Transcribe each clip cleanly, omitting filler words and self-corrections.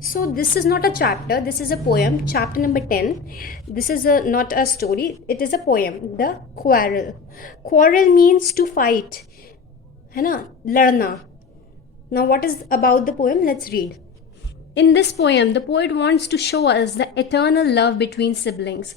So this is not a chapter, this is a poem, chapter number 10. This is not a story, it is a poem. The Quarrel. Quarrel means to fight, है ना, लड़ना. Now what is about the poem? Let's read. In this poem, the poet wants to show us the eternal love between siblings.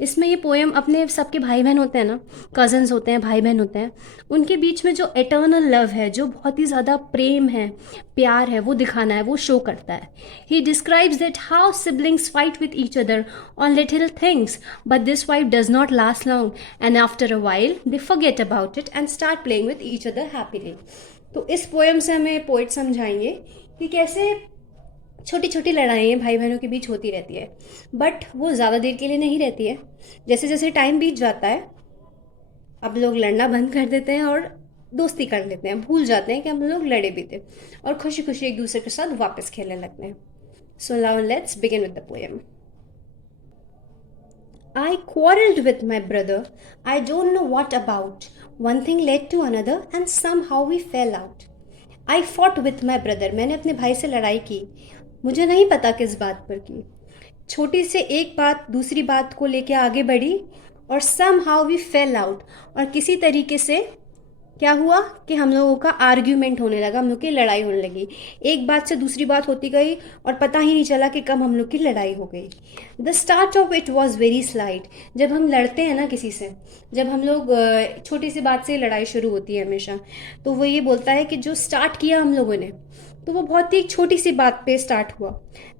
इसमें ये poem अपने सबके भाई बहन होते हैं ना, कजन्स होते हैं, भाई बहन होते हैं, उनके बीच में जो एटर्नल लव है, जो बहुत ही ज़्यादा प्रेम है, प्यार है, वो दिखाना है, वो शो करता है. He describes that how siblings fight with each other on little things, but this fight does not last long and after a while they forget about it and start playing with each other happily. तो इस poem से हमें poet समझाएंगे कि कैसे छोटी छोटी लड़ाइयाँ भाई बहनों के बीच होती रहती है, बट वो ज़्यादा देर के लिए नहीं रहती है. जैसे जैसे टाइम बीत जाता है, अब लोग लड़ना बंद कर देते हैं और दोस्ती कर लेते हैं, भूल जाते हैं कि हम लोग लड़े भी थे, और खुशी खुशी एक दूसरे के साथ वापस खेलने लगते हैं. So now let's begin with the poem. I quarreled with my brother. I don't know what about. One thing led to another and somehow we fell out. I fought with my brother. मैंने अपने भाई से लड़ाई की. मुझे नहीं पता किस बात पर की. छोटी से एक बात दूसरी बात को लेके आगे बढ़ी और somehow we fell out. और किसी तरीके से क्या हुआ कि हम लोगों का आर्ग्यूमेंट होने लगा, हम लोग की लड़ाई होने लगी. एक बात से दूसरी बात होती गई और पता ही नहीं चला कि कब हम लोग की लड़ाई हो गई. The start of it was very slight. जब हम लड़ते हैं ना किसी से, जब हम लोग छोटी सी बात से लड़ाई शुरू होती है हमेशा, तो वो ये बोलता है कि जो स्टार्ट किया हम लोगों ने, तो वो बहुत ही छोटी सी बात पे स्टार्ट हुआ.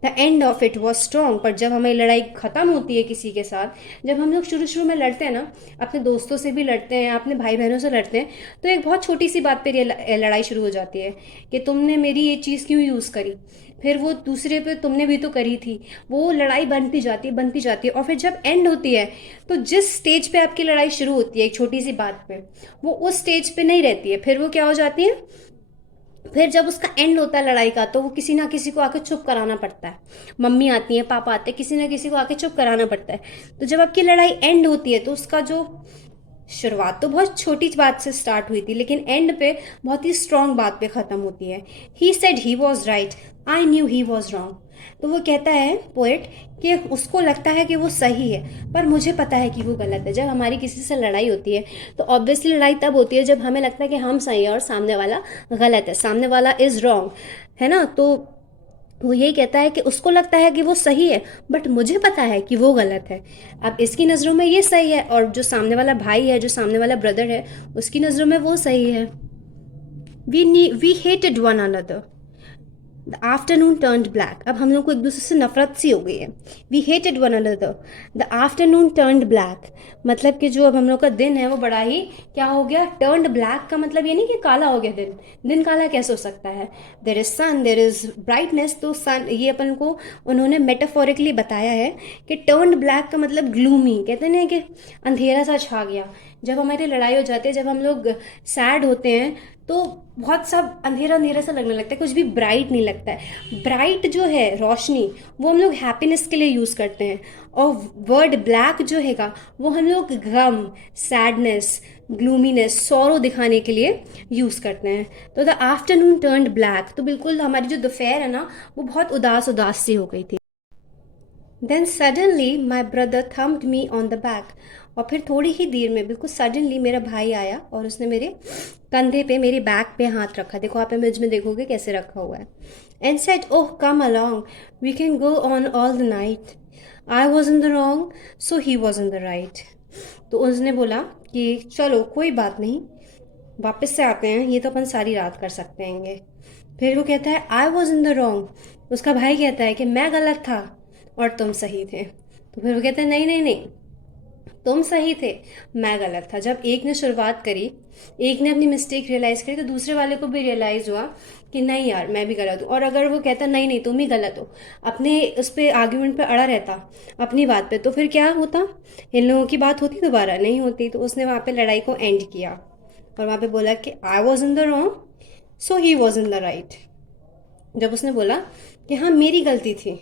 The end of it was strong. पर जब हमारी लड़ाई ख़त्म होती है किसी के साथ, जब हम लोग शुरू शुरू में लड़ते हैं ना, अपने दोस्तों से भी लड़ते हैं, अपने भाई बहनों से लड़ते हैं, तो एक बहुत छोटी सी बात पे लड़ाई शुरू हो जाती है कि तुमने मेरी ये चीज़ क्यों यूज़ करी, फिर वो दूसरे पे तुमने भी तो करी थी. वो लड़ाई बनती जाती है, बनती जाती है, और फिर जब एंड होती है, तो जिस स्टेज पे आपकी लड़ाई शुरू होती है एक छोटी सी बात पे, वो उस स्टेज पे नहीं रहती है. फिर वो क्या हो जाती है, फिर जब उसका एंड होता है लड़ाई का, तो वो किसी ना किसी को आके चुप कराना पड़ता है. मम्मी आती है, पापा आते हैं, किसी ना किसी को आके चुप कराना पड़ता है. तो जब आपकी लड़ाई एंड होती है, तो उसका जो शुरुआत तो बहुत छोटी बात से स्टार्ट हुई थी, लेकिन एंड पे बहुत ही स्ट्रांग बात पे ख़त्म होती है. He said he was right, I knew he was wrong. तो वो कहता है पोएट कि उसको लगता है कि वो सही है, पर मुझे पता है कि वो गलत है. जब हमारी किसी से लड़ाई होती है, तो ऑब्वियसली लड़ाई तब होती है जब हमें लगता है कि हम सही है और सामने वाला गलत है, सामने वाला इज़ रॉन्ग, है ना. तो वो यही कहता है कि उसको लगता है कि वो सही है, बट मुझे पता है कि वो गलत है. अब इसकी नज़रों में ये सही है, और जो सामने वाला भाई है, जो सामने वाला ब्रदर है, उसकी नज़रों में वो सही है. We hated one another. The afternoon turned black. अब हम लोग को एक दूसरे से नफरत सी हो गई है. We hated one another. The afternoon turned black, मतलब कि जो अब हम लोग का दिन है वो बड़ा ही क्या हो गया, टर्न्ड ब्लैक का मतलब ये नहीं कि काला हो गया दिन. दिन काला कैसे हो सकता है. There is sun, there is brightness. तो सन ये अपन को उन्होंने मेटाफोरिकली बताया है कि टर्न्ड ब्लैक का मतलब ग्लूमी. कहते हैं कि अंधेरा सा छा गया. जब हमारी लड़ाई हो जाती है, जब हम लोग सैड होते हैं, तो बहुत सब अंधेरा अंधेरा सा लगने लगता है, कुछ भी ब्राइट नहीं लगता है. ब्राइट जो है रोशनी, वो हम लोग हैप्पीनेस के लिए यूज़ करते हैं, और वर्ड ब्लैक जो हैगा वो हम लोग गम, सैडनेस, ग्लूमीनेस, सौरो दिखाने के लिए यूज़ करते हैं. तो द आफ्टरनून टर्न्ड ब्लैक, तो बिल्कुल हमारी जो दोपहर है ना, वो बहुत उदास उदास सी हो गई थी. Then suddenly my brother thumped me on the back. और फिर थोड़ी ही देर में बिल्कुल सडनली मेरा भाई आया और उसने मेरे कंधे पे, मेरे बैक पे हाथ रखा. देखो आप इमेज में देखोगे कैसे रखा हुआ है. And said oh come along, we can go on all the night. I was in the wrong, so he was in the right. तो उसने बोला कि चलो कोई बात नहीं, वापस से आते हैं, ये तो अपन सारी रात कर सकते हैं. फिर वो कहता है आई वॉज इन द रॉन्ग. उसका भाई कहता है कि मैं गलत था और तुम सही थे. तो फिर वो कहता है नहीं नहीं नहीं, तुम सही थे, मैं गलत था. जब एक ने शुरुआत करी, एक ने अपनी मिस्टेक रियलाइज़ करी, तो दूसरे वाले को भी रियलाइज़ हुआ कि नहीं यार मैं भी गलत हूँ. और अगर वो कहता नहीं नहीं तुम ही गलत हो, अपने उस पर आर्ग्यूमेंट पे अड़ा रहता अपनी बात पे, तो फिर क्या होता, इन लोगों की बात होती दोबारा नहीं होती. तो उसने वहाँ पे लड़ाई को एंड किया और वहाँ पे बोला कि आई was in the wrong, so he was in the right. जब उसने बोला कि हाँ मेरी गलती थी,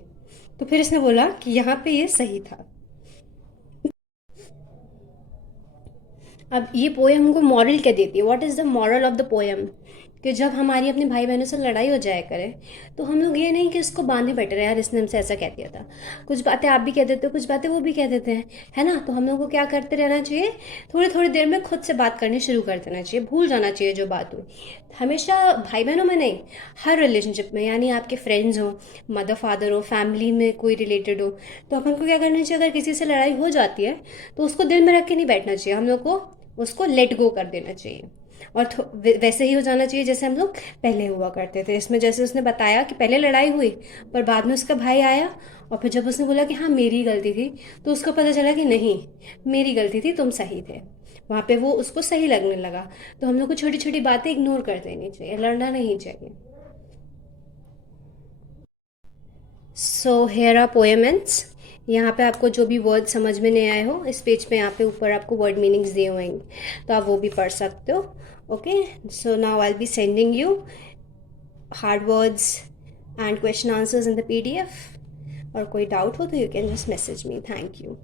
तो फिर इसने बोला कि यहाँ पे ये सही था. अब ये पोएम हमको मॉरल क्या देती है, what is the moral of the poem. कि जब हमारी अपने भाई बहनों से लड़ाई हो जाया करे तो हम लोग ये नहीं कि इसको बांधे बैठे रहे, यार इसने हमसे ऐसा कह दिया था, कुछ बातें आप भी कह देते हो, कुछ बातें वो भी कह देते हैं, है ना। तो हम लोग को क्या करते रहना चाहिए, थोड़ी थोड़ी देर में खुद से बात करनी शुरू कर देना चाहिए, भूल जाना चाहिए जो बात हुई। हमेशा भाई बहनों में नहीं, हर रिलेशनशिप में, यानी आपके फ्रेंड्स हो, मदर फादर हो, फैमिली में कोई रिलेटेड हो, तो अपन को क्या करना चाहिए, अगर किसी से लड़ाई हो जाती है तो उसको दिल में रख के नहीं बैठना चाहिए, हम लोग को उसको लेट गो कर देना चाहिए। और वैसे ही हो जाना चाहिए जैसे हम लोग पहले हुआ करते थे। इसमें जैसे उसने बताया कि पहले लड़ाई हुई पर बाद में उसका भाई आया, और फिर जब उसने बोला कि हाँ मेरी गलती थी, तो उसको पता चला कि नहीं, मेरी गलती थी, तुम सही थे। वहाँ पे वो उसको सही लगने लगा। तो हम लोग को छोटी छोटी बातें इग्नोर कर देनी चाहिए, लड़ना नहीं चाहिए। So here are poems. यहाँ पे आपको जो भी वर्ड समझ में नहीं आए हो, इस पेज पे यहाँ पे ऊपर आपको वर्ड मीनिंग्स दिए होंगे, तो आप वो भी पढ़ सकते हो। Okay, so now I be sending you hard words and question answers in the PDF। और कोई डाउट हो तो you can just message me. Thank you.